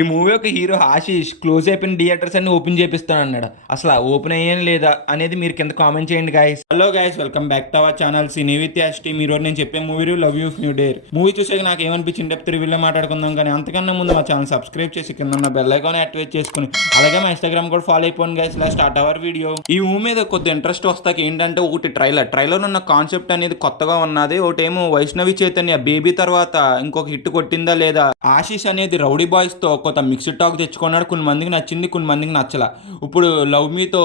ఈ మూవీ యొక్క hero Ashish close అయిపోయిన థియేటర్స్ అన్ని ఓపెన్ చేపిస్తానన్నాడు. అసలు ఓపెన్ అయ్యాను లేదా అనేది మీరు కింద కామెంట్ చేయండి guys. Hello guys, welcome back to our channel Cine with Yashti. ఈ రోజు నేను చెప్పే movie love you new dare movie చూసాక నాకు ఏమనిపించింది డెప్త్ రివ్యూలో మాట్లాడుకుందాం. కానీ అంతకన్నా ముందు మా ఛానల్ సబ్స్క్రైబ్ చేసి కింద ఉన్న బెల్ ఐకాన్ యాక్టివేట్ చేసుకుని అలాగే మా ఇన్స్టాగ్రామ్ కూడా ఫాలో అయిపోయింది గైస్. ఇలా స్టార్ట్ అవర్ వీడియో. ఈ మూవీ మీద కొద్ది ఇంట్రెస్ట్ వస్తాక ఏంటంటే ఒకటి ట్రైలర్ ఉన్న కాన్సెప్ట్ అనేది కొత్తగా ఉన్నది. ఒకటేమో వైష్ణవి చైతన్య బేబీ తర్వాత ఇంకొక హిట్ కొట్టిందా లేదా, ఆశీష్ అనేది రౌడీ బాయ్స్ తో కొత్త మిక్స్డ్ టాక్ తెచ్చుకున్నాడు. కొన్ని మందికి నచ్చింది, కొన్ని మందికి నచ్చలా. ఇప్పుడు లవ్ మీతో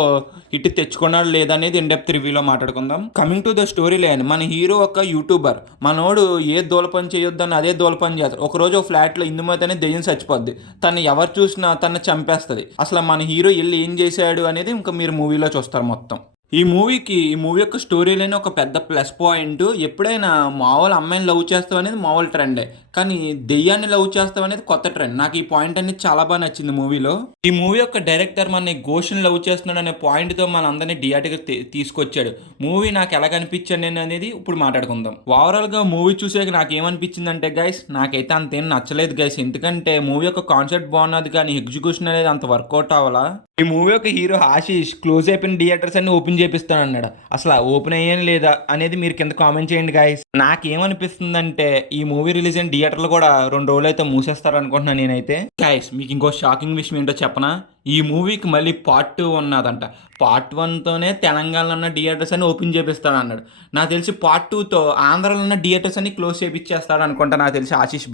హిట్ తెచ్చుకున్నాడు లేదా అనేది ఇన్ డెప్త్ రివ్యూలో మాట్లాడుకుందాం. Coming to the story line, మన హీరో ఒక యూట్యూబర్. మనోడు ఏ దూలపని చేయొద్దని అదే దూలపని చేస్తాడు. ఒకరోజు ఒక ఫ్లాట్లో ఇందుమతనే దెయ్యం చచ్చిపోద్ది. తను ఎవరు చూసినా తను చంపేస్తుంది. అసలు మన హీరో వెళ్ళి ఏం చేశాడు అనేది ఇంకా మీరు మూవీలో చూస్తారు మొత్తం. ఈ మూవీ యొక్క స్టోరీ లైన్ ఒక పెద్ద ప్లస్ పాయింట్. ఎప్పుడైనా మామూలు అమ్మాయిని లవ్ చేస్తాం అనేది మామూలు ట్రెండే, కానీ దెయ్యాన్ని లవ్ చేస్తాం అనేది కొత్త ట్రెండ్. నాకు ఈ పాయింట్ అనేది చాలా బాగా నచ్చింది మూవీలో. ఈ మూవీ యొక్క డైరెక్టర్ మన ఘోష్ని లవ్ చేస్తున్నాడు అనే పాయింట్తో మన అందరినీ థియేటర్కి తీసుకొచ్చాడు. మూవీ నాకు ఎలా కనిపించండి అనేది ఇప్పుడు మాట్లాడుకుందాం. ఓవరాల్గా మూవీ చూసాక నాకు ఏమనిపించింది అంటే గైస్, నాకైతే అంతేం నచ్చలేదు గైస్. ఎందుకంటే మూవీ యొక్క కాన్సెప్ట్ బాగున్నది కానీ ఎగ్జిక్యూషన్ అనేది అంత వర్కౌట్ అవ్వాలా. ఈ మూవీ యొక్క హీరో ఆశీష్ క్లోజ్ అయిపోయిన థియేటర్స్ అన్ని ఓపెన్ చేపిస్తానన్నాడు. అసలు ఓపెన్ అయ్యాను లేదా అనేది మీరు కింద కామెంట్ చేయండి గైస్. నాకేమనిపిస్తుందంటే ఈ మూవీ రిలీజ్ అయిన థియేటర్లు కూడా 2 రోజులు అయితే మూసేస్తారు అనుకుంటున్నాను నేనైతే. గైస్, మీకు ఇంకో షాకింగ్ విషయం ఏంటో చెప్పనా? ఈ మూవీకి మళ్ళీ పార్ట్ 2 ఉన్నదంట. పార్ట్ 1తోనే తెలంగాణలో ఉన్న థియేటర్స్ అన్ని ఓపెన్ చేపిస్తాడు అన్నాడు. నాకు తెలిసి పార్ట్ 2తో ఆంధ్రాలో ఉన్న థియేటర్స్ అన్ని క్లోజ్ చేపిచ్చేస్తాడు అనుకుంటా నాకు తెలిసి ఆశీష్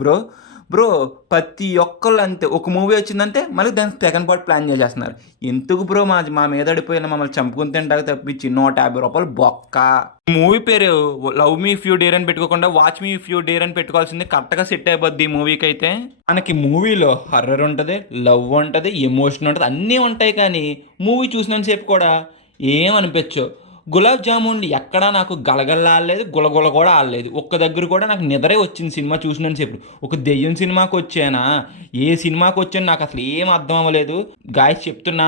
బ్రో ప్రతి ఒక్కళ్ళు అంతే. ఒక మూవీ వచ్చిందంటే మళ్ళీ దానికి సెకండ్ పార్ట్ ప్లాన్ చేసేస్తున్నారు. ఎందుకు బ్రో మా మీద అడిపోయిన మమ్మల్ని చంపుకుని తింటాక తప్పించి 150 రూపాయలు బొక్క. మూవీ పేరు లవ్ మీ ఫ్యూ డేర్ అని పెట్టుకోకుండా వాచ్ మీ ఫ్యూ డేర్ అని పెట్టుకోవాల్సింది కరెక్ట్గా సెట్ అయిపోద్ది ఈ మూవీకి అయితే. మనకి మూవీలో హర్రర్ ఉంటుంది, లవ్ ఉంటుంది, ఎమోషన్ ఉంటుంది, అన్నీ ఉంటాయి. కానీ మూవీ చూసినంతసేపు కూడా ఏమనిపించు. గులాబ్ జామున్లు ఎక్కడా నాకు గలగల్లా ఆడలేదు, గులగుల కూడా ఆడలేదు. ఒక్క దగ్గర కూడా నాకు నిద్రే వచ్చింది సినిమా చూసినని చెప్పి. ఒక దెయ్యం సినిమాకి వచ్చానా, ఏ సినిమాకి వచ్చాను నాకు అసలు ఏం అర్థం అవ్వలేదు. గాయస్ చెప్తున్నా,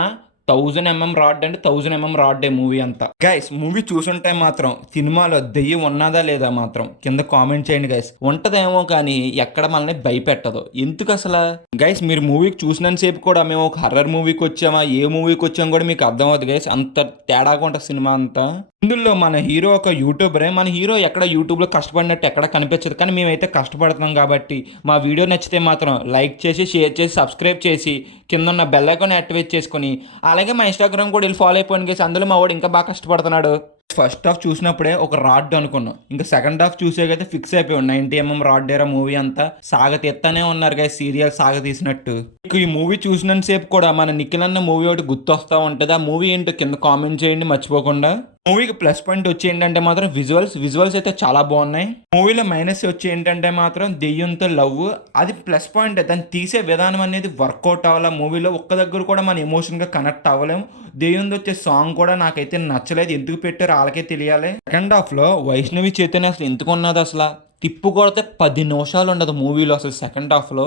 1000mm రాడ్ అంటే 1000mm రాడ్డే మూవీ అంతా. గైస్, మూవీ చూసుంటే మాత్రం సినిమాలో దెయ్యం ఉన్నదా లేదా మాత్రం కింద కామెంట్ చేయండి గైస్. ఉంటదేమో కానీ ఎక్కడ మనల్ని భయపెట్టదు. ఎందుకు అసలు గైస్? మీరు మూవీకి చూసినంతసేపు కూడా మేము ఒక హర్రర్ మూవీకి వచ్చామా, ఏ మూవీకి వచ్చామో కూడా మీకు అర్థం అవుతుంది గైస్. అంత తేడాగా ఉంటుంది సినిమా అంతా. ఇందులో మన హీరో ఒక యూట్యూబరే. మన హీరో ఎక్కడ యూట్యూబ్లో కష్టపడినట్టు ఎక్కడ కనిపించదు. కానీ మేమైతే కష్టపడుతున్నాం కాబట్టి మా వీడియో నచ్చితే మాత్రం లైక్ చేసి, షేర్ చేసి, సబ్స్క్రైబ్ చేసి కింద ఉన్న బెల్ ఐకాన్ యాక్టివేట్ చేసుకొని అలాగే మా ఇన్స్టాగ్రామ్ కూడా వెళ్ళి ఫాలో అయిపోయింది గైస్. అందులో మా వాడు ఇంకా బాగా కష్టపడుతున్నాడు. ఫస్ట్ హాఫ్ చూసినప్పుడే ఒక రాడ్ అనుకున్నాం. ఇంకా సెకండ్ హాఫ్ చూసేకైతే ఫిక్స్ అయిపోయాం. 90mm రాడ్ డేరా మూవీ అంతా సాగతీస్తానే ఉన్నారు గైస్, సీరియల్ సాగ తీసినట్టు. ఈ మూవీ చూసినంతసేపు కూడా మన నిఖిల్ అన్న మూవీ ఒకటి గుర్తొస్తూ ఉంటుంది. ఆ మూవీ ఏంటో కింద కామెంట్ చేయండి మర్చిపోకుండా. మూవీకి ప్లస్ పాయింట్ వచ్చి ఏంటంటే మాత్రం విజువల్స్ అయితే చాలా బాగున్నాయి. మూవీలో మైనస్ వచ్చి ఏంటంటే మాత్రం దెయ్యంతో లవ్, అది ప్లస్ పాయింట్. దాన్ని తీసే విధానం అనేది వర్కౌట్ అవ్వాలి. మూవీలో ఒక్క దగ్గర కూడా మనం ఎమోషన్గా కనెక్ట్ అవ్వలేము. దెయ్యంతో వచ్చే సాంగ్ కూడా నాకైతే నచ్చలేదు. ఎందుకు పెట్టారో వాళ్ళకే తెలియాలి. సెకండ్ హాఫ్లో వైష్ణవి చైతన్య అసలు ఎందుకు ఉన్నది? అసలు తిప్పు కొడితే 10 నిమిషాలు ఉండదు మూవీలో. అసలు సెకండ్ హాఫ్లో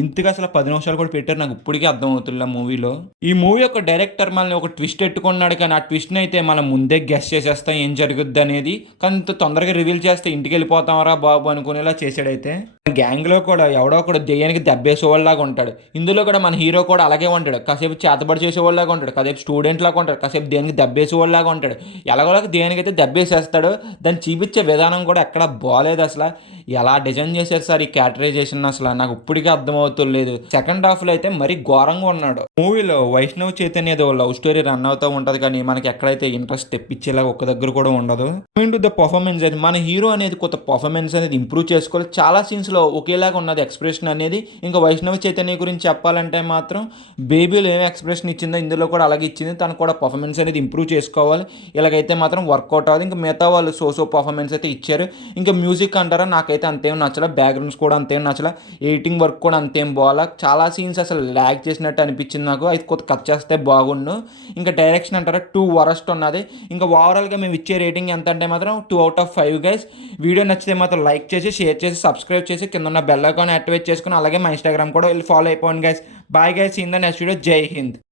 ఎందుకు అసలు 10 నిమిషాలు కూడా పెట్టారు నాకు ఇప్పటికీ అర్థమవుతుంది మూవీలో. ఈ మూవీ యొక్క డైరెక్టర్ మనల్ని ఒక ట్విస్ట్ ఎట్టుకున్నాడు. కానీ ఆ ట్విస్ట్ని అయితే మనం ముందే గెస్ చేసేస్తాం ఏం జరుగుద్ది అనేది. కానీ ఇంత తొందరగా రివీల్ చేస్తే ఇంటికి వెళ్ళిపోతామరా బాబు అనుకునేలా చేశాడైతే. గ్యాంగ్లో కూడా ఎవడో ఒకడు దెయ్యానికి దెబ్బేసేవాళ్ళలాగా ఉంటాడు. ఇందులో కూడా మన హీరో కూడా అలాగే ఉంటాడు. కాసేపు చేతబడి చేసేవాళ్ళలాగా ఉంటాడు, కాసేపు స్టూడెంట్ లాగా ఉంటాడు, కాసేపు దేనికి దెబ్బేసేవాళ్ళలాగా ఉంటాడు. ఎలాగోలాగా దేనికైతే దెబ్బేసేస్తాడు. దాన్ని చూపించే విధానం కూడా ఎక్కడ బాగాలేదు. అసలు ఎలా డిజైన్ చేశారు సార్ ఈ క్యారెక్టరైజేషన్, అసలు నాకు ఇప్పటికీ అర్థమవుతలేదు. సెకండ్ హాఫ్లో అయితే మరీ ఘోరంగా ఉన్నాడు. మూవీలో వైష్ణవ్ చైతన్య ఏదో లవ్ స్టోరీ రన్ అవుతూ ఉంటుంది. కానీ మనకి ఎక్కడైతే ఇంట్రెస్ట్ తెప్పించేలాగా ఒక్క దగ్గర కూడా ఉండదు. కమింగ్ టు ద పర్ఫార్మెన్స్ అయితే మన హీరో అనేది కొత్త పర్ఫార్మెన్స్ అనేది ఇంప్రూవ్ చేసుకోవాలి. చాలా సీన్స్లో ఒకేలాగా ఉన్నది ఎక్స్ప్రెషన్ అనేది. ఇంకా వైష్ణవ చైతన్య గురించి చెప్పాలంటే మాత్రం బేబీలో ఏం ఎక్స్ప్రెషన్ ఇచ్చిందో ఇందులో కూడా అలాగే ఇచ్చింది. తను కూడా పర్ఫార్మెన్స్ అనేది ఇంప్రూవ్ చేసుకోవాలి. ఇలాగైతే మాత్రం వర్కౌట్ అవ్వదు. ఇంకా మిగతా వాళ్ళు సో పర్ఫార్మెన్స్ అయితే ఇచ్చారు. ఇంకా మ్యూజిక్ అంటారా, నాకైతే అంతేం నచ్చలే. బ్యాక్గ్రౌండ్స్ కూడా అంతేం నచ్చలే. ఎడిటింగ్ వర్క్ కూడా అంతేం బాగాల. చాలా సీన్స్ అసలు ల్యాగ్ చేసినట్టు అనిపించింది నాకు. అయితే కొత్త కట్ చేస్తే బాగుండు. ఇంకా డైరెక్షన్ అంటారా 2 వరస్ట్ ఉన్నది. ఇంకా ఓవరాల్గా మేము ఇచ్చే రేటింగ్ ఎంత అంటే మాత్రం 2/5 గైస్. వీడియో నచ్చితే మాత్రం లైక్ చేసి, షేర్ చేసి, సబ్స్క్రైబ్ చేసి కింద ఉన్న బెల్ ఐకాన్ యాక్టివేట్ చేసుకుని అలాగే మా ఇన్స్టాగ్రామ్ కూడా వెళ్ళి ఫాలో అయిపోండి guys. Bye guys, in the next video. జై హింద్.